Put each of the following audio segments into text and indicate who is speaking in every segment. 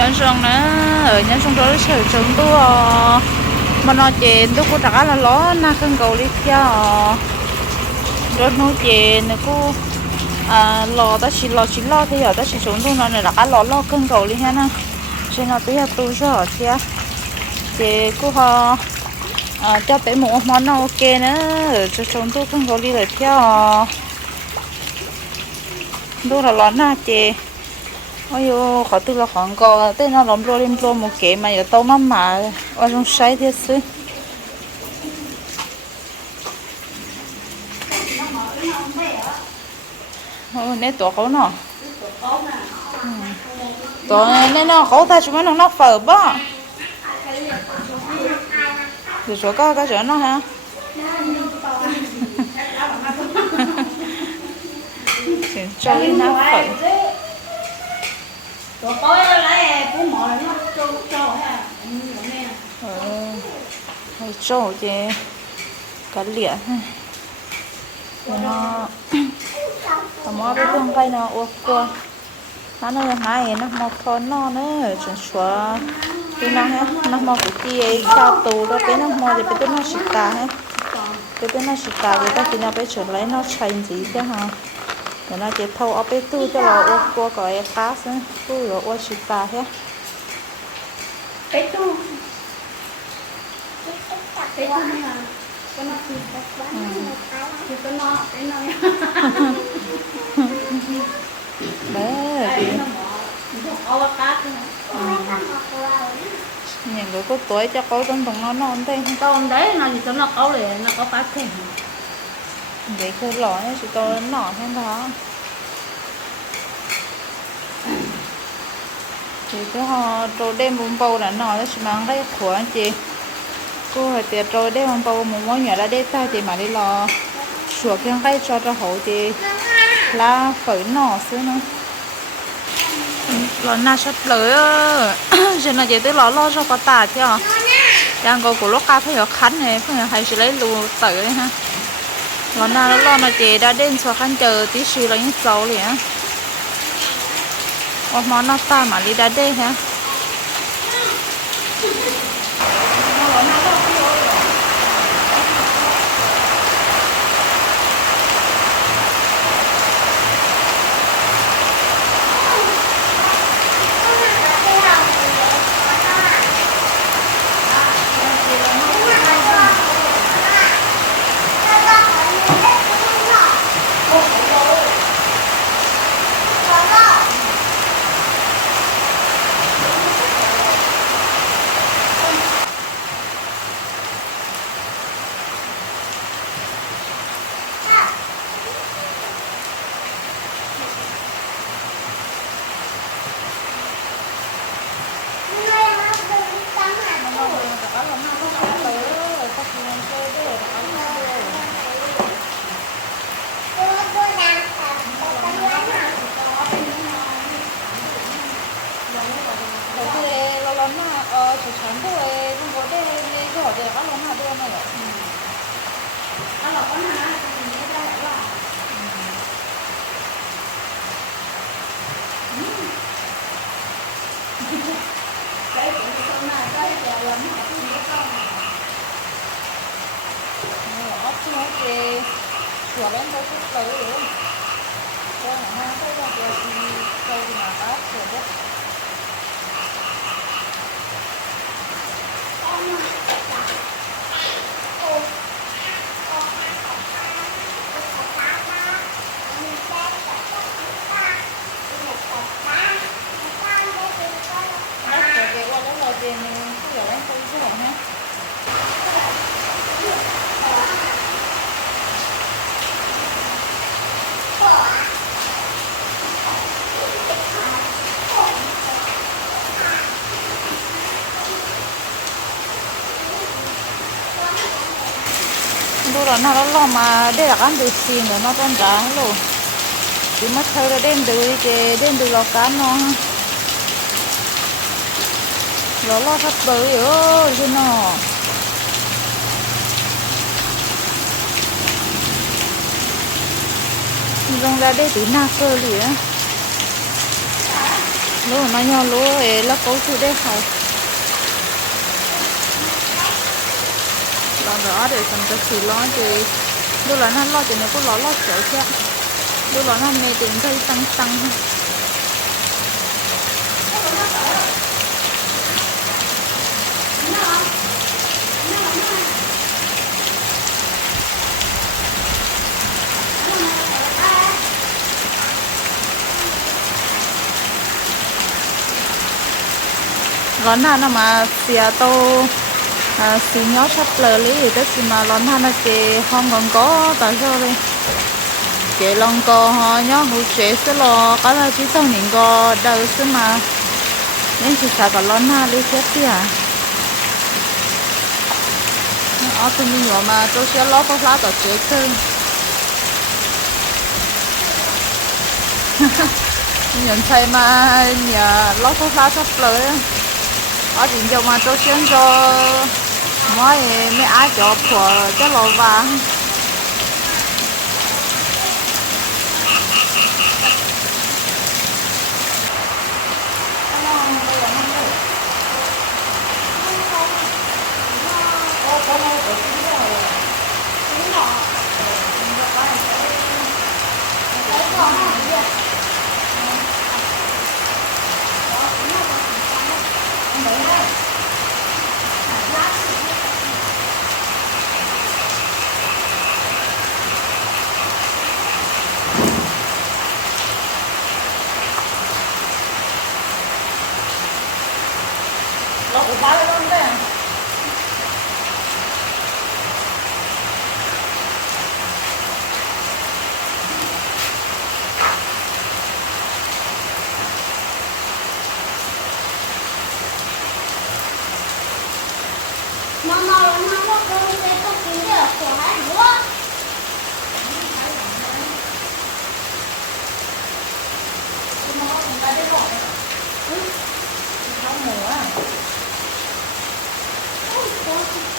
Speaker 1: nhân sông nữa. Ở nhân sông đó sở chúng tôi mà nó chèn tôi cũng trả là ló na khăn cầu đi cho ờ. rồi nó chèn nữa cô à lò ta chỉ lò chỉ lò thì ở ta chỉ chúng tôi nó này là cá lò lo khăn cầu đi ha nè cho nó tới tôi cho thì chè cô họ à cho bé một món nào ok nữa. Ừ, cho chúng tôi không cầu đi lại theo tôi là lò na chè ôi yo khó tư là khoảng có. Tên nó lom lên lo một cái mà giờ tao mắm mà ở trong say thế chứ ôi nè tổ khẩu nọ tổ nè nó khẩu ta chúng nó nó phở bó rồi số có cái chỗ nó hả? Cho đi nó phở. Rồi tối nó lấy bún mò là nó cho cho ha. Ừ, hay trâu chứ cá lịa nó tao mua cái tương cây nó uống qua nó nó này nó mò con nó nữa. Chuẩn xóa. Cái nó hết nó mò cái tia sao tù đó. Cái nó mò thì cái nó xịt ta hết cái nó xịt ta người ta chỉ nó phải chuẩn lấy nó chạy gì chứ hả rồi nó chỉ thâu ở bên tu cho nó uống qua cái cá nữa tu rồi uống xịt ta hết Cái tu. Cái tu này là cái nó thì cái nó cái nó cái có cái nhìn cái cô tuổi cho cô trong đồng nó non thế.
Speaker 2: Còn đấy nó thì nó có để nó có cá thêm.
Speaker 1: Lọ ấy chỉ to nó nọ thêm đó thì cái họ trâu đêm bún bầu là nọ nó chỉ mang cái của anh chị. Cô hỏi tiệt trâu đêm bún bầu một món nhỏ là đêm ta chị mà đi lò. Sủa cái cái cho cho hậu thì là phở nọ xứ nữa. Lò na sắp lưỡi giờ nó chỉ tới lò lo cho có tà chứ. À đang có của lúc ca phải ở khánh này phải hay sẽ lấy lù tử đấy ha ร้อนหน้าเล้วร้อนมาเจดาเด่นชัวขั้นเจอที่ชีเรายังเจ้าเลยฮะออกมาหน้าตาหมาลีดาเด้ฮะ ờ chỉ chắn thôi không có đây đi cái hỏi để các lần nào đưa này ạ Nó là con hả? Thì nó ra là cái chuyện con này cái giờ là nó không biết con chứ nó kì sửa lên tới chút tới rồi cho nó hai cái ra thì câu thì mà cá sửa đấy Đấy, rồi kìa qua đó là tiền sửa lên câu chứ không ha đồ là nó lo mà đây là ăn được xin rồi nó tan giá luôn chỉ mất thời là đem từ cái đem từ lò cá nó. Lo lo sắp ơi chứ nó. Rong ra để từ na cơ liền lúa nó nhau lúa ấy là cấu thứ đấy phải còn đó để phần cho chỉ lo thì đôi là nó lo thì nó cũng lo lo chở chứ đôi là nó mê tiền thấy tăng tăng. Lón nào mà xìa à tô? À, xí xì sắp lờ lý thì tức mà lón nào nó kì không còn có tại sao đây kì lòng co họ nhó hụt chế sẽ lo có là chỉ sau những co đầu xí mà. Nên chỉ sợ cả lón nào lý chết đi à? Ở từ mình nhỏ mà, tôi sẽ lót có lá tỏ chế cơ nhận thấy mà, nhà lót có lá sắp lờ ở điện cho mà tôi xem cho mỗi mấy ai cho của cái lò vàng Thank you phá lên đấy Mamma, non ho come se fossi io, eh? không mùa Khi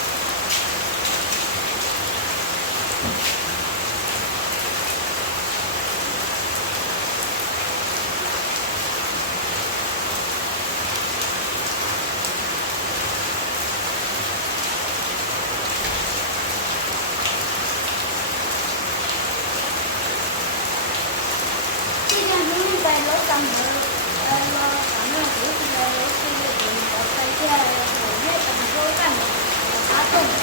Speaker 1: 你们呃那个反正读起是的发动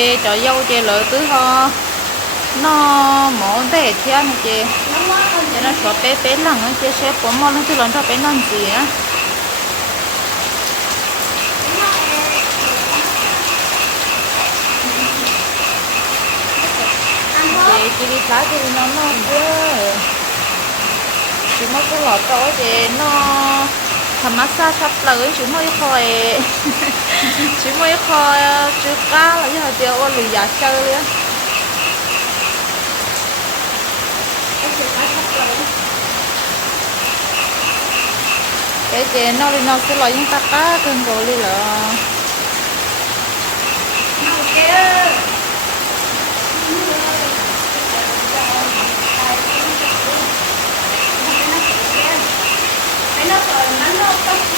Speaker 1: chê cho dâu chê lỡ tứ ho. Nó mổ để theo nó chê cho nó cho bé bé lần nó chê sẽ bỏ mò lên thứ lần cho bé lần gì á. Chê chỉ đi phá thì nó nó chưa chỉ mất cái lọ to chê nó thầm massage sắp lỡ chỉ mới khỏi chỉ mới khỏi chú cá là là tiêu ô lì giả chơi luôn cái chè nó đi nó sẽ loại những tắc cá cưng rồi đi là Bánh nó rồi, bánh nó tóc ra. Bánh nó thì bánh nó nó được rồi Bán không nha Nó bán cái lọ này Cái lọ thì bán Không nào Dạ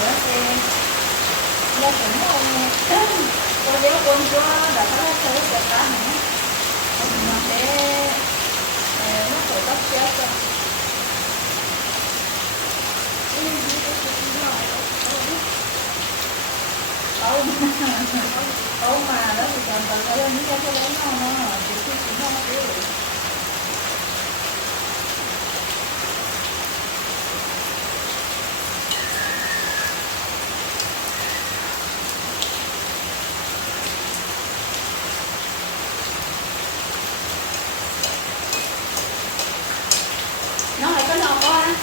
Speaker 2: để cả thì nó cũng không con đéo con cho đã có cái cái cá nữa để nó tự tóc kéo cho không không mà đó thì còn tự lên những cái lớn không nó chỉ chỉ không có nó lại có nọ có á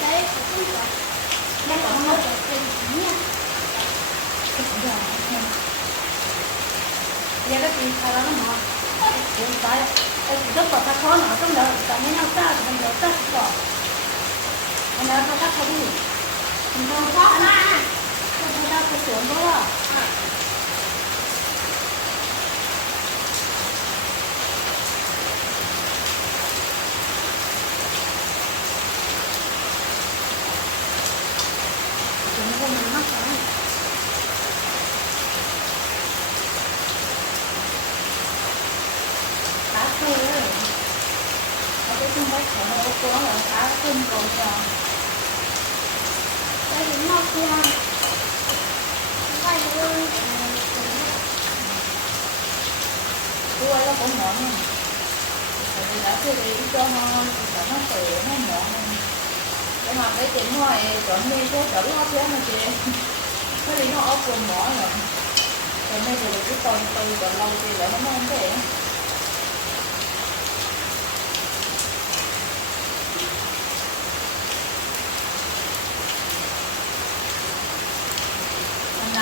Speaker 2: đấy cũng có đây còn không có tiền nha giờ đó thì thay đó nó hiện tại cái rất là khó nó trong đó tại mấy nhau ta thì mình ta có anh nói nó ta không gì mình không có mà không ta có sướng đó Chúng không mắc đó cá khô ấy nó cái không bách của nó có ờ, là cá không cầu trò cái là nó kia đây quay nó cũng mỏng rồi tại đã chưa để cho nó cho nó tự nó mỏng cái nhưng mà cái chuyện ngoài chọn đi số chở nó chứ mà chị nó đi nó ốp quần mỏ rồi. Rồi bây giờ cái con tư còn lâu thì lại nó không thể.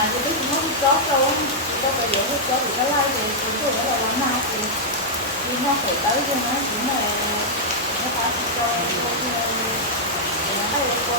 Speaker 2: này tôi biết nó có đâu thì tôi phải để nó chót thì nó lây thì chúng tôi phải là làm mai thì thì nó phải tới cho nó chỉ là nó phải cho cô thì nó phải cô